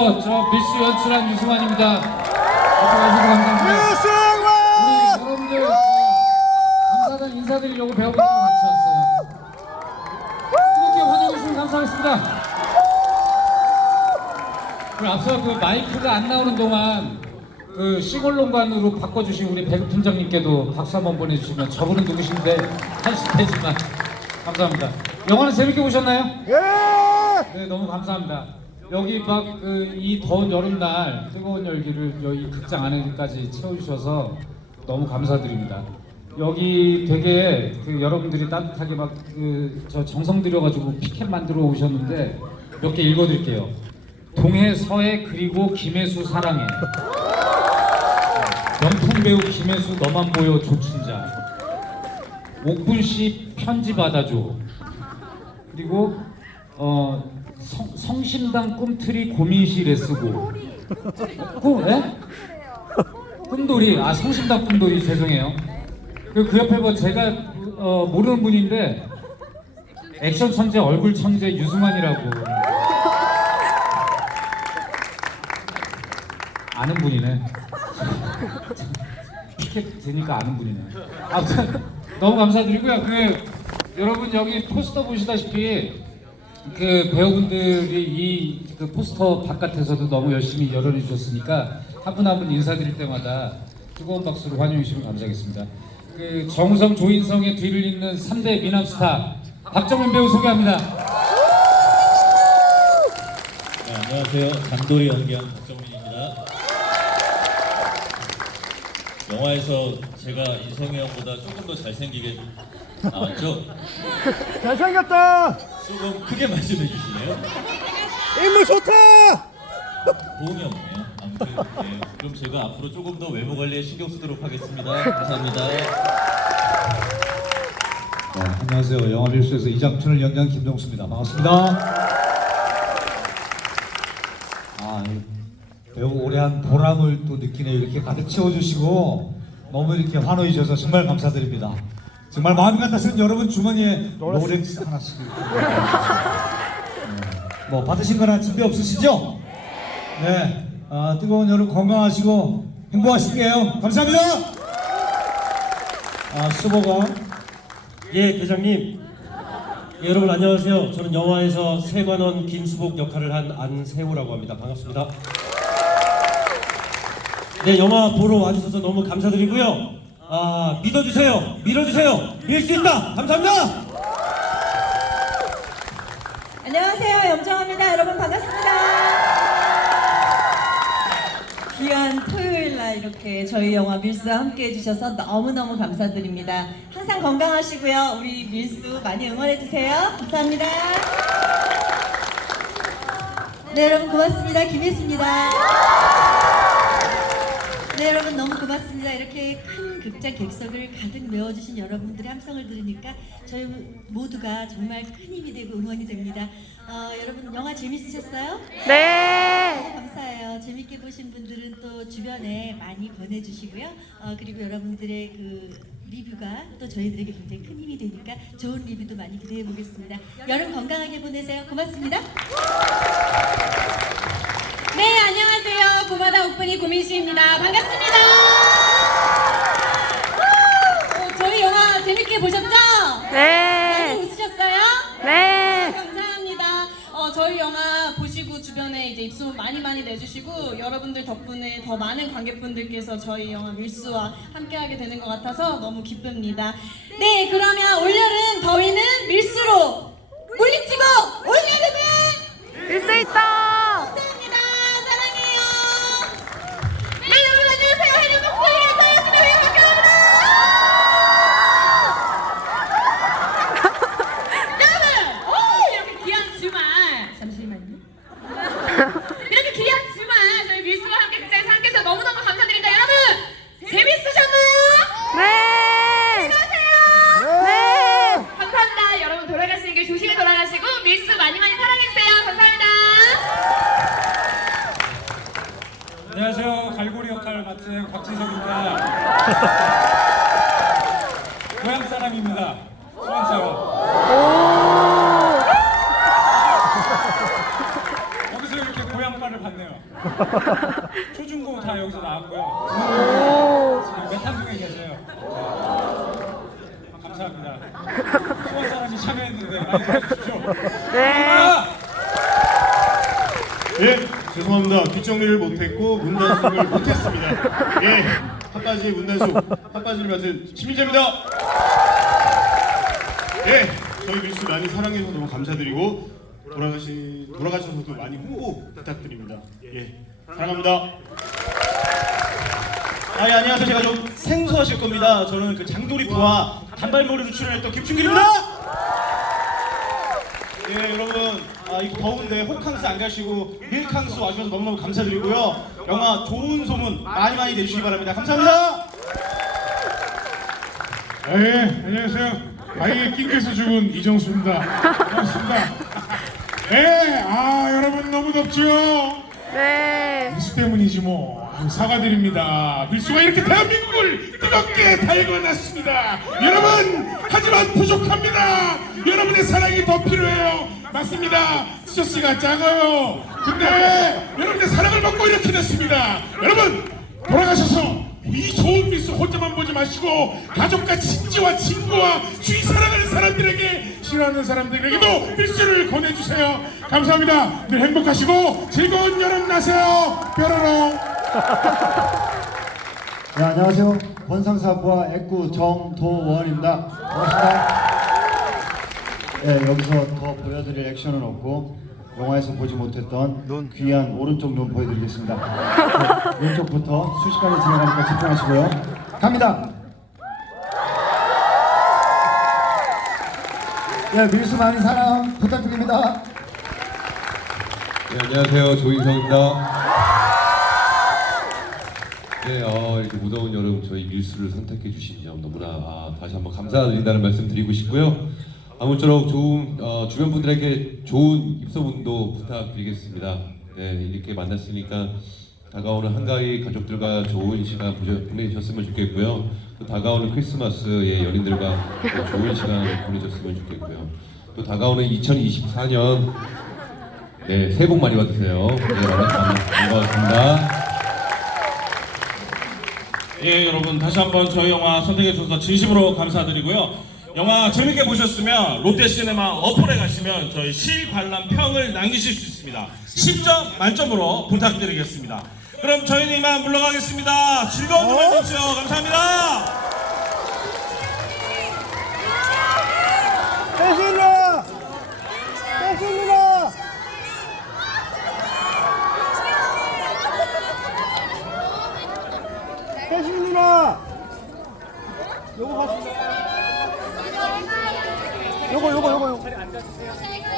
어, 저 미스 연출한 유승환입니다. 감사합니다. 우리 여러분들 어, 감사단 인사드리려고 배우분들 같이 왔어요. 뜨겁게 환영해 주시면 감사하겠습니다. 우리 앞서 그 마이크가 안 나오는 동안 그 시골농관으로 바꿔주신 우리 배급 팀장님께도 박수 한번 보내주시면 저분은 누구신데 하실 테지만 감사합니다. 영화는 재밌게 보셨나요? 네, 너무 감사합니다. 여기 막 이 더운 여름날 뜨거운 열기를 여기 극장 안에까지 채워주셔서 너무 감사드립니다. 여기 되게 그 여러분들이 따뜻하게 막 그 저 정성 들여가지고 피켓 만들어 오셨는데 몇 개 읽어드릴게요. 동해 서해 그리고 김혜수 사랑해. 명품 배우 김혜수 너만 보여 조춘자. 옥분 씨 편지 받아줘. 그리고 어 성, 성심당 꿈틀이 고민실에 쓰고. 꿈, 예? 꿈돌이. 아 성심당 꿈돌이. 죄송해요. 그, 그 옆에 뭐 제가 어, 모르는 분인데 액션 천재 얼굴 천재 유승환이라고. 아는 분이네. 피켓 되니까 아는 분이네. 아무튼 너무 감사드리고요. 그 여러분 여기 포스터 보시다시피 그 배우분들이 이 그 포스터 바깥에서도 너무 열심히 열연해 주셨으니까 한 분 한 분 인사드릴 때마다 뜨거운 박수로 환영해 주시면 감사하겠습니다. 그 정우성, 조인성의 뒤를 잇는 3대 미남 스타 박정민 배우 소개합니다. 네, 안녕하세요. 장도리 연기한 박정민입니다. 영화에서 제가 이성이 형보다 조금 더 잘생기게 나왔죠? 잘생겼다! 조금 크게 말씀해 주시네요. 인물 좋다! 도움이 없네요. 아무튼 네, 그럼 제가 앞으로 조금 더 외모 관리에 신경 쓰도록 하겠습니다. 감사합니다. 네, 안녕하세요. 영화밀수에서 이장춘을 연기한 김동수입니다. 반갑습니다. 아, 이 배우 오래 한 보람을 또 느끼네. 이렇게 가득 채워주시고 너무 이렇게 환호해 주셔서 정말 감사드립니다. 정말 마음 같아서는 여러분 주머니에 롤렉스 하나씩. 네, 뭐 받으신 거나 준비 없으시죠? 네. 아, 뜨거운 여름 건강하시고 행복하실게요. 감사합니다. 아, 수보가 예, 대장님. 예, 여러분 안녕하세요. 저는 영화에서 세관원 김수복 역할을 한 안세호라고 합니다. 반갑습니다. 네, 영화 보러 와주셔서 너무 감사드리고요. 아, 믿어주세요. 밀어주세요. 밀 수 있다. 감사합니다. 안녕하세요. 염정아입니다. 여러분 반갑습니다. 귀한 토요일 날 이렇게 저희 영화 밀수와 함께 해주셔서 너무너무 감사드립니다. 항상 건강하시고요. 우리 밀수 많이 응원해주세요. 감사합니다. 네, 여러분 고맙습니다. 김혜수입니다. 네, 여러분 너무 고맙습니다. 이렇게 큰 극장 객석을 가득 메워주신 여러분들의 함성을 들으니까 저희 모두가 정말 큰 힘이 되고 응원이 됩니다. 어, 여러분 영화 재밌으셨어요? 네. 너무 감사해요. 재밌게 보신 분들은 또 주변에 많이 보내주시고요. 어, 그리고 여러분들의 그 리뷰가 또 저희들에게 굉장히 큰 힘이 되니까 좋은 리뷰도 많이 기대해 보겠습니다. 여름 건강하게 보내세요. 고맙습니다. 네, 안녕하세요. 고마다 옥분이 고민 씨입니다. 반갑습니다. 어, 저희 영화 재밌게 보셨죠? 많이 네. 웃으셨어요? 네. 감사합니다. 어, 저희 영화 보시고 주변에 이제 입소문 많이 많이 내주시고 여러분들 덕분에 더 많은 관객분들께서 저희 영화 밀수와 함께하게 되는 것 같아서 너무 기쁩니다. 네, 그러면 올여름 더위는 밀수로 맡은 박진석입니다. 고향 사람입니다. 고향 사람. 여기서 이렇게 고향말을 받네요. 나왔어요. 초중고 다 여기서 나왔고요. 지금 메탄 중에 계세요. 네. 감사합니다. 수많은 사람이 참여했는데 많이 도와주십시오. 네. 아! 예, 죄송합니다. 뒷정리를 못했고 문단속을 못했습니다. 예, 한 가지 문단속, 한 가지를 말씀 시민재입니다. 예, 저희 뉴스 많이 사랑해서 너무 감사드리고 돌아가시 돌아가셔서도 많이 홍보 부탁드립니다. 예, 사랑합니다. 아, 예, 안녕하세요. 제가 좀 생소하실 겁니다. 저는 그 장도리프와 단발머리로 출연했던 김충길입니다. 예, 여러분, 아, 이 더운데 호캉스 안 가시고 밀캉스 와주셔서 너무너무 감사드리고요. 영화 좋은 소문 많이 많이 내주시기 바랍니다. 감사합니다. 아, 예, 안녕하세요. 바위에 낑겨서 죽은 이정수입니다. 반갑습니다. 예, 아 여러분 너무 덥죠? 네. 밀수 때문이지 뭐. 아유, 사과드립니다. 밀수가 이렇게 대한민국을 뜨겁게 달궈놨습니다. 여러분, 하지만 부족합니다. 여러분의 사랑이 더 필요해요. 맞습니다. 스트레스가 작아요. 근데 여러분의 사랑을 받고 이렇게 됐습니다. 여러분, 돌아가셔서 이 좋은 밀수 혼자만 보지 마시고 가족과 친지와 친구와 주위 사랑하는 사람들에게 싫어하는 사람들에게도 밀수를 권해주세요. 감사합니다. 늘 행복하시고 즐거운 여름 나세요. 뾰로롱. 네, 안녕하세요. 권상사부와 애구 정도원입니다. 반갑습니다. 네, 여기서 더 보여드릴 액션은 없고 영화에서 보지 못했던 귀한 오른쪽 눈 보여드리겠습니다. 네, 왼쪽부터 순식간에 진행하니까 집중하시고요. 갑니다. 네, 밀수 많은 사랑 부탁드립니다. 네, 안녕하세요. 조인성입니다. 네, 어, 이렇게 무더운 여름 저희 밀수를 선택해 주신 점 너무나 아, 다시 한번 감사드린다는 말씀 드리고 싶고요. 아무쪼록 좋은 어, 주변 분들에게 좋은 입소문도 부탁드리겠습니다. 네, 이렇게 만났으니까 다가오는 한가위 가족들과 좋은 시간 보내- 보내셨으면 좋겠고요. 또 다가오는 크리스마스에 연인들과 또 좋은 시간 보내셨으면 좋겠고요. 또 다가오는 2024년 네, 새해 복 많이 받으세요. 네, 반갑습니다. 예, 여러분 다시 한번 저희 영화 선택해 주셔서 진심으로 감사드리고요. 영화 재밌게 보셨으면 롯데시네마 어플에 가시면 저희 실관람 평을 남기실 수 있습니다. 10점 만점으로 부탁드리겠습니다. 그럼 저희는 이만 물러가겠습니다. 즐거운 주말 되십시오. 감사합니다. 배신이다! 배신이다! 요거 요거 요거 요거